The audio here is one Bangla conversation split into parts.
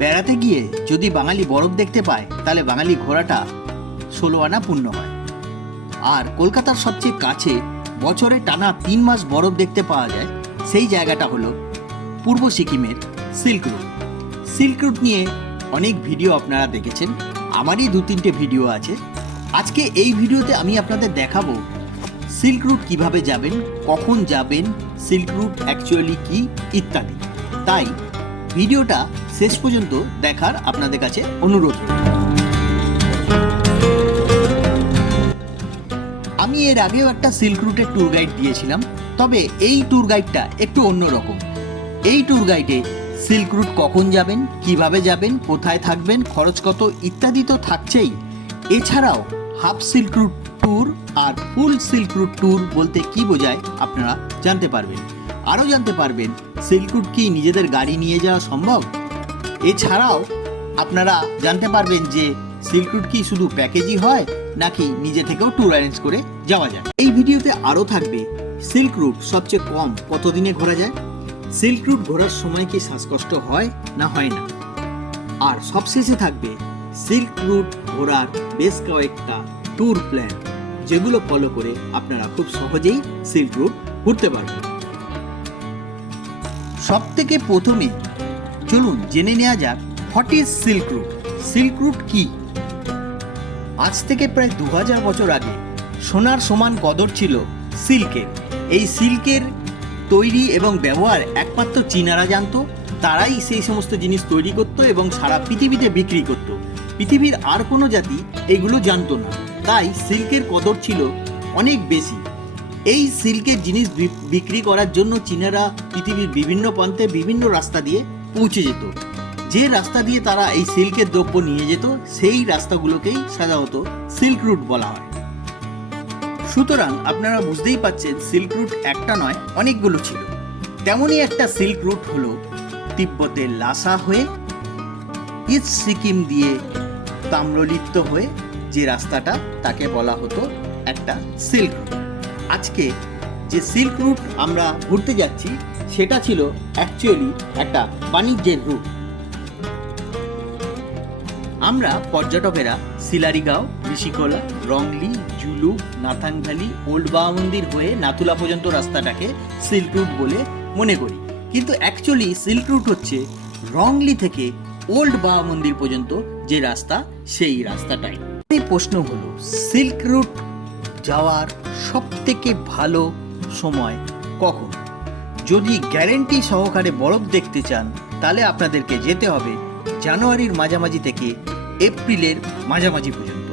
বেড়াতে গিয়ে যদি বাঙালি বরফ দেখতে পায়, তাহলে বাঙালি ঘোরাটা ষোলো আনা পূর্ণ হয়। আর কলকাতার সবচেয়ে কাছে বছরে টানা তিন মাস বরফ দেখতে পাওয়া যায়, সেই জায়গাটা হলো পূর্ব সিকিমের সিল্ক রুট সিল্ক রুট নিয়ে অনেক ভিডিও আপনারা দেখেছেন, আমারই দু তিনটে ভিডিও আছে। আজকে এই ভিডিওতে আমি আপনাদের দেখাবো সিল্ক রুট কীভাবে যাবেন, কখন যাবেন, সিল্ক রুট অ্যাকচুয়ালি কি, ইত্যাদি। তাই ভিডিওটা শেষ পর্যন্ত দেখার আপনাদের কাছে অনুরোধ। আমি এর আগেও একটা সিল্ক রুটের ট্যুর গাইড দিয়েছিলাম, তবে এই ট্যুর গাইডটা একটু অন্যরকম এই ট্যুর গাইডে সিল্ক রুট কখন যাবেন, কীভাবে যাবেন, কোথায় থাকবেন, খরচ কত, ইত্যাদি তো থাকছেই। এছাড়াও হাফ সিল্ক রুট ট্যুর আর ফুল সিল্ক রুট ট্যুর বলতে কি বোঝায়, আপনারা জানতে পারবেন। আরও জানতে পারবেন সিল্ক রুট কি নিজেদের গাড়ি নিয়ে যাওয়া সম্ভব? এছাড়াও, আপনারা জানতে পারবেন যে সিল্ক রুট কি শুধু প্যাকেজই হয়, নাকি নিজে থেকেও ট্যুর অ্যারেঞ্জ করে যাওয়া যায়। এই ভিডিওতে আরও থাকবে সিল্ক রুট সবচেয়ে কম কতদিনে ঘোরা যায়? সিল্ক রুট ঘোরার সময় কি শ্বাসকষ্ট হয়, না হয় না? আর সবশেষে থাকবে সিল্ক রুট ঘোরার বেশ কয়েকটা ট্যুর প্ল্যান, যেগুলো ফলো করে আপনারা খুব সহজেই সিল্ক রুট ঘুরতে পারবেন। সব থেকে প্রথমে চলুন জেনে নেওয়া যাক what is silk route silk route কি? আজ থেকে প্রায় দু হাজার বছর আগে সোনার সমান কদর ছিল সিল্কের। এই সিল্কের তৈরি এবং ব্যবহার একমাত্র চীনারা জানতো, তারাই সেই সমস্ত জিনিস তৈরি করতো এবং সারা পৃথিবীতে বিক্রি করতো। পৃথিবীর আর কোনো জাতি এগুলো জানতো না। তাই সিল্কের কদর ছিল অনেক বেশি। এই সিল্কের জিনিস বিক্রি করার জন্য চীনারা পৃথিবীর বিভিন্ন প্রান্তে বিভিন্ন রাস্তা দিয়ে পৌঁছে যেত। যে রাস্তা দিয়ে তারা এই সিল্কের দ্রব্য নিয়ে যেত, সেই রাস্তাগুলোকেই সাধারণত সিল্ক রুট বলা হয়। সুতরাং আপনারা বুঝতেই পাচ্ছেন সিল্ক রুট একটা নয়, অনেকগুলো ছিল। তেমনই একটা সিল্ক রুট হলো তিব্বতের লাসা হয়ে ইস্ট সিকিম দিয়ে তাম্রলিপ্ত হয়ে যে রাস্তাটা তাকে বলা হতো একটা সিল্ক রুট। আজকে যে সিল্ক রুট আমরা ঘুরতে যাচ্ছি, সেটা ছিল অ্যাকচুয়ালি একটা বাণিজ্যের রুট আমরা পর্যটকেরা সিলারিগাঁও, ঋষিকোলা, রংলি, জুলু নাথাংভ্যালি ওল্ড বাবা মন্দির হয়ে নাথুলা পর্যন্ত রাস্তাটাকে সিল্ক রুট বলে মনে করি। কিন্তু অ্যাকচুয়ালি সিল্ক রুট হচ্ছে রংলি থেকে ওল্ড বাবা মন্দির পর্যন্ত যে রাস্তা, সেই রাস্তাটাই। প্রশ্ন হলো, সিল্ক রুট যাওয়ার সব থেকে ভালো সময় কখন? যদি গ্যারেন্টি সহকারে বরফ দেখতে চান, তাহলে আপনাদেরকে যেতে হবে জানুয়ারির মাঝামাঝি থেকে এপ্রিলের মাঝামাঝি পর্যন্ত।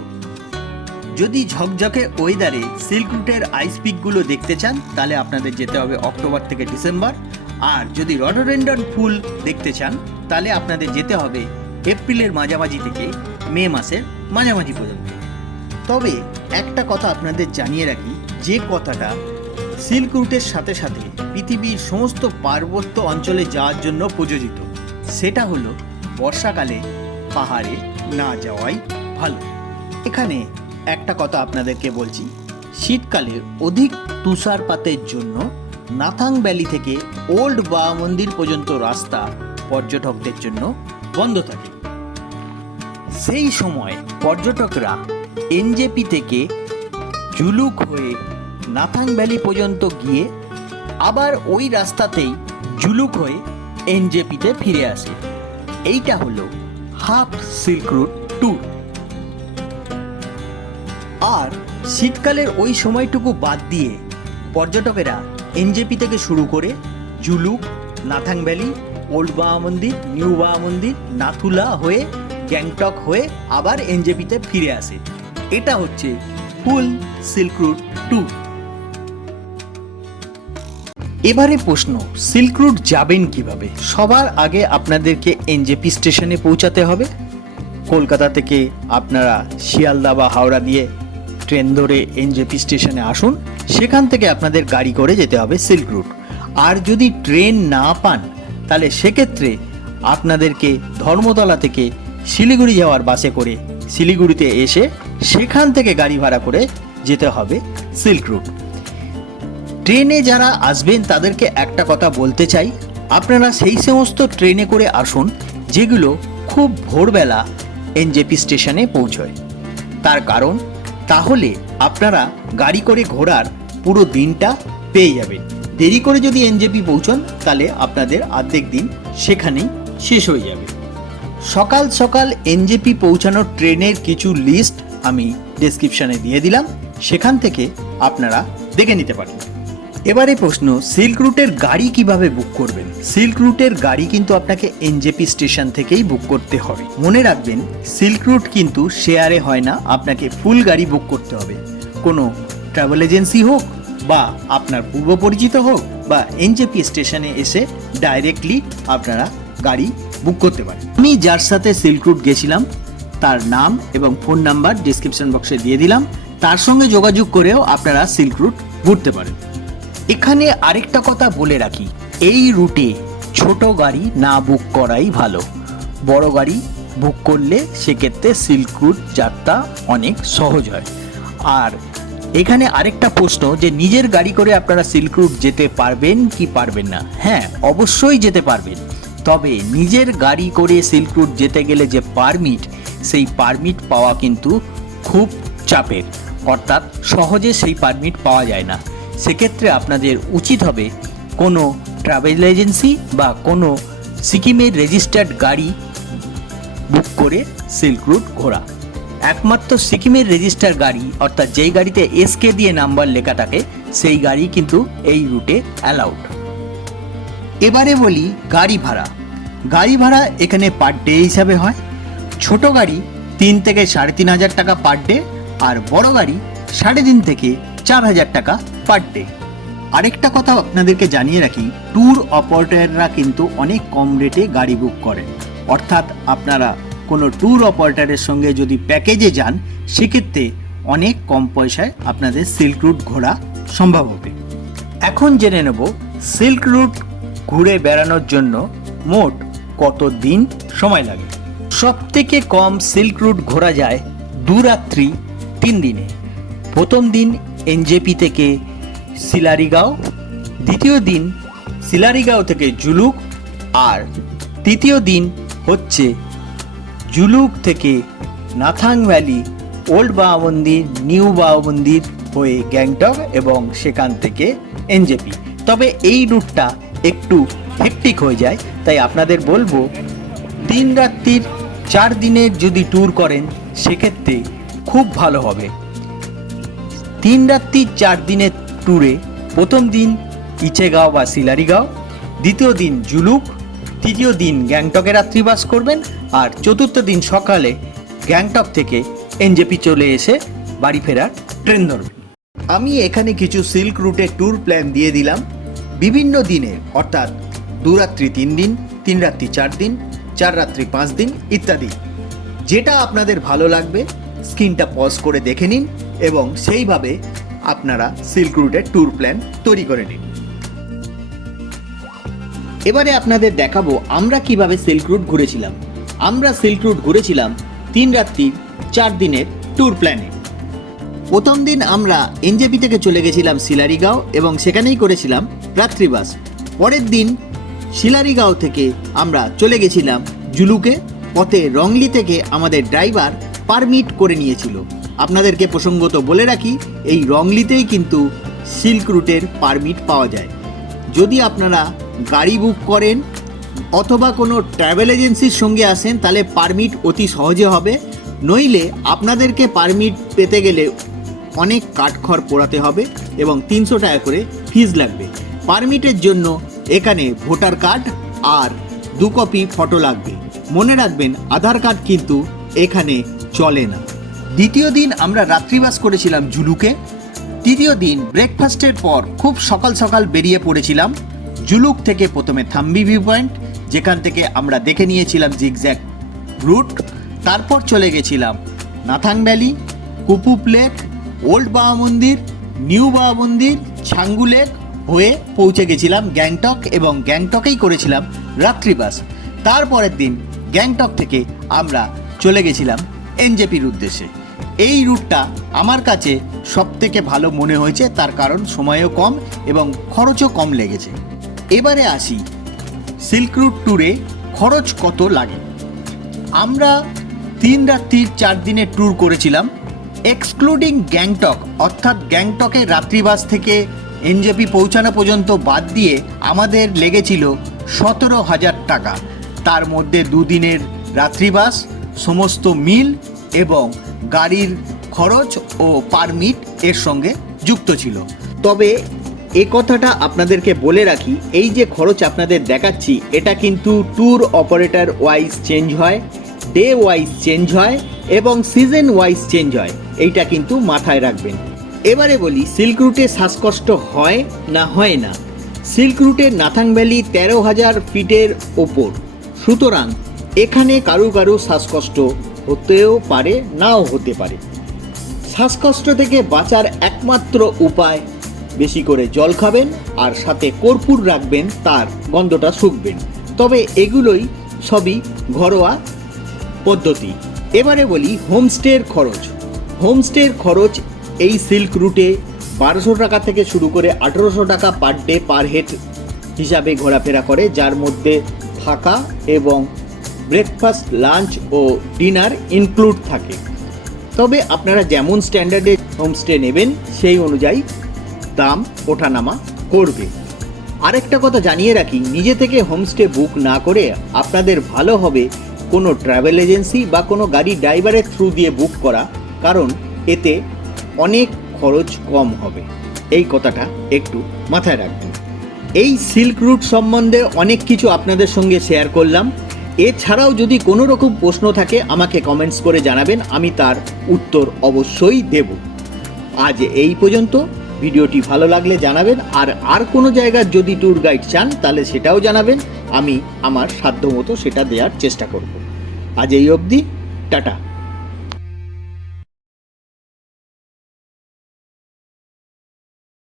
যদি ঝকঝকে ওয়েদারে সিল্ক রুটের আইস পিকগুলো দেখতে চান, তাহলে আপনাদের যেতে হবে অক্টোবর থেকে ডিসেম্বর। আর যদি রডোরেন্ডন ফুল দেখতে চান, তাহলে আপনাদের যেতে হবে এপ্রিলের মাঝামাঝি থেকে মে মাসের মাঝামাঝি পর্যন্ত। তবে একটা কথা আপনাদের জানিয়ে রাখি, যে কথাটা সিল্ক রুটের সাথে সাথে পৃথিবীর সমস্ত পার্বত্য অঞ্চলে যাওয়ার জন্য প্রযোজিত। সেটা হলো বর্ষাকালে পাহাড়ে না যাওয়াই ভালো। এখানে একটা কথা আপনাদেরকে বলছি, শীতকালে অধিক তুষারপাতের জন্য নাথাং ভ্যালি থেকে ওল্ড বা মন্দির পর্যন্ত রাস্তা পর্যটকদের জন্য বন্ধ থাকে। সেই সময় পর্যটকরা এনজেপি থেকে জুলুক হয়ে নাথাং ভ্যালি পর্যন্ত গিয়ে আবার ওই রাস্তাতেই জুলুক হয়ে এনজেপিতে ফিরে আসে। এইটা হলো হাফ সিল্ক রুট ট্যুর আর শীতকালের ওই সময়টুকু বাদ দিয়ে পর্যটকেরা এনজেপি থেকে শুরু করে জুলুক নাথাং ভ্যালি, ওল্ড বাবা মন্দির, নিউ বাবা মন্দির, নাথুলা হয়ে গ্যাংটক হয়ে আবার এনজেপিতে ফিরে আসে। এটা হচ্ছে ফুল সিল্ক রুট টু। এবারে প্রশ্ন, সিল্ক রুট যাবেন কীভাবে? সবার আগে আপনাদেরকে এনজেপি স্টেশনে পৌঁছাতে হবে। কলকাতা থেকে আপনারা শিয়ালদা বা হাওড়া দিয়ে ট্রেন ধরে এনজেপি স্টেশনে আসুন। সেখান থেকে আপনাদের গাড়ি করে যেতে হবে সিল্ক রুট। আর যদি ট্রেন না পান, তাহলে সেক্ষেত্রে আপনাদেরকে ধর্মতলা থেকে শিলিগুড়ি যাওয়ার বাসে করে শিলিগুড়িতে এসে সেখান থেকে গাড়ি ভাড়া করে যেতে হবে সিল্ক রুট। ট্রেনে যারা আসবেন, তাদেরকে একটা কথা বলতে চাই। আপনারা সেই সমস্ত ট্রেনে করে আসুন, যেগুলো খুব ভোরবেলা এনজেপি স্টেশনে পৌঁছয়। তার কারণ, তাহলে আপনারা গাড়ি করে ঘোরার পুরো দিনটা পেয়ে যাবেন। দেরি করে যদি এনজেপি পৌঁছন, তাহলে আপনাদের অর্ধেক দিন সেখানেই শেষ হয়ে যাবে। সকাল সকাল এনজেপি পৌঁছানোর ট্রেনের কিছু লিস্ট আমি ডেসক্রিপশনে দিয়ে দিলাম। সেখান থেকে আপনারা দেখে নিতে পারেন। এবারে প্রশ্ন সিল্ক রুটের গাড়ি কীভাবে বুক করবেন? সিল্ক রুটের গাড়ি কিন্তু আপনাকে এনজেপি স্টেশন থেকেই বুক করতে হবে। মনে রাখবেন সিল্ক রুট কিন্তু শেয়ারে হয় না, আপনাকে ফুল গাড়ি বুক করতে হবে। কোনো ট্রাভেল এজেন্সি হোক বা আপনার পূর্ব পরিচিত হোক বা এনজেপি স্টেশনে এসে ডাইরেক্টলি আপনারা গাড়ি বুক করতে পারেন আমি যার সাথে সিল্ক রুট গেছিলাম, তার নাম এবং ফোন নাম্বার ডিসক্রিপশন বক্সে দিয়ে দিলাম। তার সঙ্গে যোগাযোগ করেও আপনারা সিল্ক রুট ঘুরতে পারেন। এখানে আরেকটা কথা বলে রাখি, এই রুটে ছোট গাড়ি না বুক করাই ভালো। বড় গাড়ি বুক করলে সেক্ষেত্রে সিল্ক রুট যাত্রা অনেক সহজ হয়। আর এখানে আরেকটা প্রশ্ন যে, নিজের গাড়ি করে আপনারা সিল্ক রুট যেতে পারবেন কি পারবেন না? হ্যাঁ অবশ্যই যেতে পারবেন। তবে নিজের গাড়ি করে সিল্ক রুট যেতে গেলে যে পারমিট, সেই পারমিট পাওয়া কিন্তু খুব চাপের। অর্থাৎ সহজে সেই পারমিট পাওয়া যায় না। সেক্ষেত্রে আপনাদের উচিত হবে কোনো ট্রাভেল এজেন্সি বা কোনো সিকিমের রেজিস্টার্ড গাড়ি বুক করে সিল্ক রুট ঘোরা। একমাত্র সিকিমের রেজিস্টার গাড়ি, অর্থাৎ যেই গাড়িতে এসকে দিয়ে নাম্বার লেখা থাকে, সেই গাড়ি কিন্তু এই রুটে অ্যালাউড। এবারে বলি গাড়ি ভাড়া। গাড়ি ভাড়া এখানে পার ডে হিসাবে হয়। ছোট গাড়ি তিন থেকে সাড়ে তিন হাজার টাকা পার ডে আর বড় গাড়ি সাড়ে তিন থেকে চার হাজার টাকা পার ডে আরেকটা কথা আপনাদেরকে জানিয়ে রাখি ট্যুর অপারেটররা কিন্তু অনেক কম রেটে গাড়ি বুক করেন। অর্থাৎ আপনারা কোনো ট্যুর অপারেটরের সঙ্গে যদি প্যাকেজে যান, সেক্ষেত্রে অনেক কম পয়সায় আপনাদের সিল্ক রুট ঘোরা সম্ভব হবে। এখন জেনে নেব সিল্ক রুট ঘুরে বেড়ানোর জন্য মোট কত দিন সময় লাগে? সব থেকে কম সিল্ক রুট ঘোরা যায় দু রাত্রি, তিন দিনে। প্রথম দিন এনজেপি থেকে সিলারিগাঁও, দ্বিতীয় দিন সিলারিগাঁও থেকে জুলুক, আর তৃতীয় দিন হচ্ছে জুলুক থেকে নাথাং ভ্যালি, ওল্ড বাবা মন্দির নিউ বাবা মন্দির হয়ে গ্যাংটক এবং সেখান থেকে এনজেপি। তবে এই রুটটা একটু হেকটিক হয়ে যায়, তাই আপনাদের বলব তিন রাত্রির চার দিনের যদি ট্যুর করেন, সেক্ষেত্রে খুব ভালো হবে। তিন রাত্রি চার দিনের ট্যুরে প্রথম দিন ইচেগাঁও বা সিলারিগাঁও, দ্বিতীয় দিন জুলুক, তৃতীয় দিন গ্যাংটকে রাত্রিবাস করবেন, আর চতুর্থ দিন সকালে গ্যাংটক থেকে এনজেপি চলে এসে বাড়ি ফেরার ট্রেন ধরবেন। আমি এখানে কিছু সিল্ক রুটের ট্যুর প্ল্যান দিয়ে দিলাম। বিভিন্ন দিনে, অর্থাৎ দু রাত্রি তিন দিন, তিন রাত্রি চার দিন, চার রাত্রি পাঁচ দিন ইত্যাদি। যেটা আপনাদের ভালো লাগবে, স্ক্রিনটা পজ করে দেখে নিন এবং সেইভাবে আপনারা সিল্ক রুটের ট্যুর প্ল্যান তৈরি করে নিন। এবারে আপনাদের দেখাবো আমরা কীভাবে সিল্ক রুট ঘুরেছিলাম। আমরা সিল্ক রুট ঘুরেছিলাম তিন রাত্রি চার দিনের ট্যুর প্ল্যানে প্রথম দিন আমরা এনজেপি থেকে চলে গেছিলাম শিলারিগাঁও এবং সেখানেই করেছিলাম রাত্রিবাস। পরের দিন শিলারিগাঁও থেকে আমরা চলে গেছিলাম জুলুকে। পথে রংলি থেকে আমাদের ড্রাইভার পারমিট করে নিয়েছিল। আপনাদেরকে প্রসঙ্গত বলে রাখি, এই রংলিতেই কিন্তু সিল্ক রুটের পারমিট পাওয়া যায়। যদি আপনারা গাড়ি বুক করেন অথবা কোনো ট্রাভেল এজেন্সির সঙ্গে আসেন, তাহলে পারমিট অতি সহজে হবে। নইলে আপনাদেরকে পারমিট পেতে গেলে অনেক কাঠখড় পোড়াতে হবে এবং তিনশো টাকা করে ফিজ লাগবে। পারমিটের জন্য এখানে ভোটার কার্ড আর দু কপি ফটো লাগবে। মনে রাখবেন, আধার কার্ড কিন্তু এখানে চলে না। দ্বিতীয় দিন আমরা রাত্রিবাস করেছিলাম জুলুকে। তৃতীয় দিন ব্রেকফাস্টের পর খুব সকাল সকাল বেরিয়ে পড়েছিলাম। জুলুক থেকে প্রথমে থাম্বি ভিউ পয়েন্ট যেখান থেকে আমরা দেখে নিয়েছিলাম জিগজ্যাক রুট তারপর চলে গেছিলাম Nathang valley Kupup lake old Baba মন্দির নিউ বাবা মন্দির ছাঙ্গু লেক হয়ে পৌঁছে গেছিলাম গ্যাংটক এবং গ্যাংটকেই করেছিলাম রাত্রিবাস। তারপরের দিন গ্যাংটক থেকে আমরা চলে গেছিলাম এনজেপির উদ্দেশ্যে। এই রুটটা আমার কাছে সব থেকে ভালো মনে হয়েছে, তার কারণ সময়ও কম এবং খরচও কম লেগেছে। এবারে আসি সিল্ক রুট ট্যুরে খরচ কত লাগে? আমরা তিন রাত্রির চার দিনের ট্যুর করেছিলাম এক্সক্লুডিং গ্যাংটক অর্থাৎ গ্যাংটকের রাত্রিবাস থেকে এনজেপি পৌঁছানো পর্যন্ত বাদ দিয়ে আমাদের লেগেছিল সতেরো হাজার টাকা। তার মধ্যে দুদিনের রাত্রিবাস, সমস্ত মিল এবং গাড়ির খরচ ও পারমিট এর সঙ্গে যুক্ত ছিল। তবে এ কথাটা আপনাদেরকে বলে রাখি, এই যে খরচ আপনাদের দেখাচ্ছি, এটা কিন্তু ট্যুর অপারেটর ওয়াইজ চেঞ্জ হয় ডে ওয়াইজ চেঞ্জ হয় এবং সিজন ওয়াইজ চেঞ্জ হয়। এইটা কিন্তু মাথায় রাখবেন। এবারে বলি, সিল্ক রুটে শ্বাসকষ্ট হয় না হয় না? সিল্ক রুটের নাথাং ভ্যালি তেরো হাজার ফিটের ওপর। সুতরাং, এখানে কারু কারু শ্বাসকষ্ট হতেও পারে, নাও হতে পারে। শ্বাসকষ্ট থেকে বাঁচার একমাত্র উপায়, বেশি করে জল খাবেন আর সাথে কর্পূর রাখবেন, তার গন্ধটা শুকবেন। তবে এগুলোই সবই ঘরোয়া পদ্ধতি। এবারে বলি, হোমস্টের খরচ। হোমস্টের খরচ এই সিল্ক রুটে বারোশো টাকা থেকে শুরু করে আঠেরোশো টাকা পার ডে পার হেড হিসাবে ঘোরাফেরা করে, যার মধ্যে থাকা এবং ব্রেকফাস্ট লাঞ্চ ও ডিনার ইনক্লুড থাকে। তবে আপনারা যেমন স্ট্যান্ডার্ডে হোমস্টে নেবেন, সেই অনুযায়ী দাম ওঠানামা করবে। আরেকটা কথা জানিয়ে রাখি, নিজে থেকে হোমস্টে বুক না করে আপনাদের ভালো হবে কোনো ট্রাভেল এজেন্সি বা কোনো গাড়ি ড্রাইভারের থ্রু দিয়ে বুক করা। কারণ এতে অনেক খরচ কম হবে। এই কথাটা একটু মাথায় রাখবেন। এই সিল্ক রুট সম্বন্ধে অনেক কিছু আপনাদের সঙ্গে শেয়ার করলাম। এছাড়াও যদি কোনো রকম প্রশ্ন থাকে, আমাকে কমেন্টস করে জানাবেন, আমি তার উত্তর অবশ্যই দেব। আজ এই পর্যন্ত। ভিডিওটি ভালো লাগলে জানাবেন, আর আর কোনো জায়গার যদি ট্যুর গাইড চান, তাহলে সেটাও জানাবেন। আমি আমার সাধ্যমতো সেটা দেওয়ার চেষ্টা করব। আজ এই অবধি, টাটা।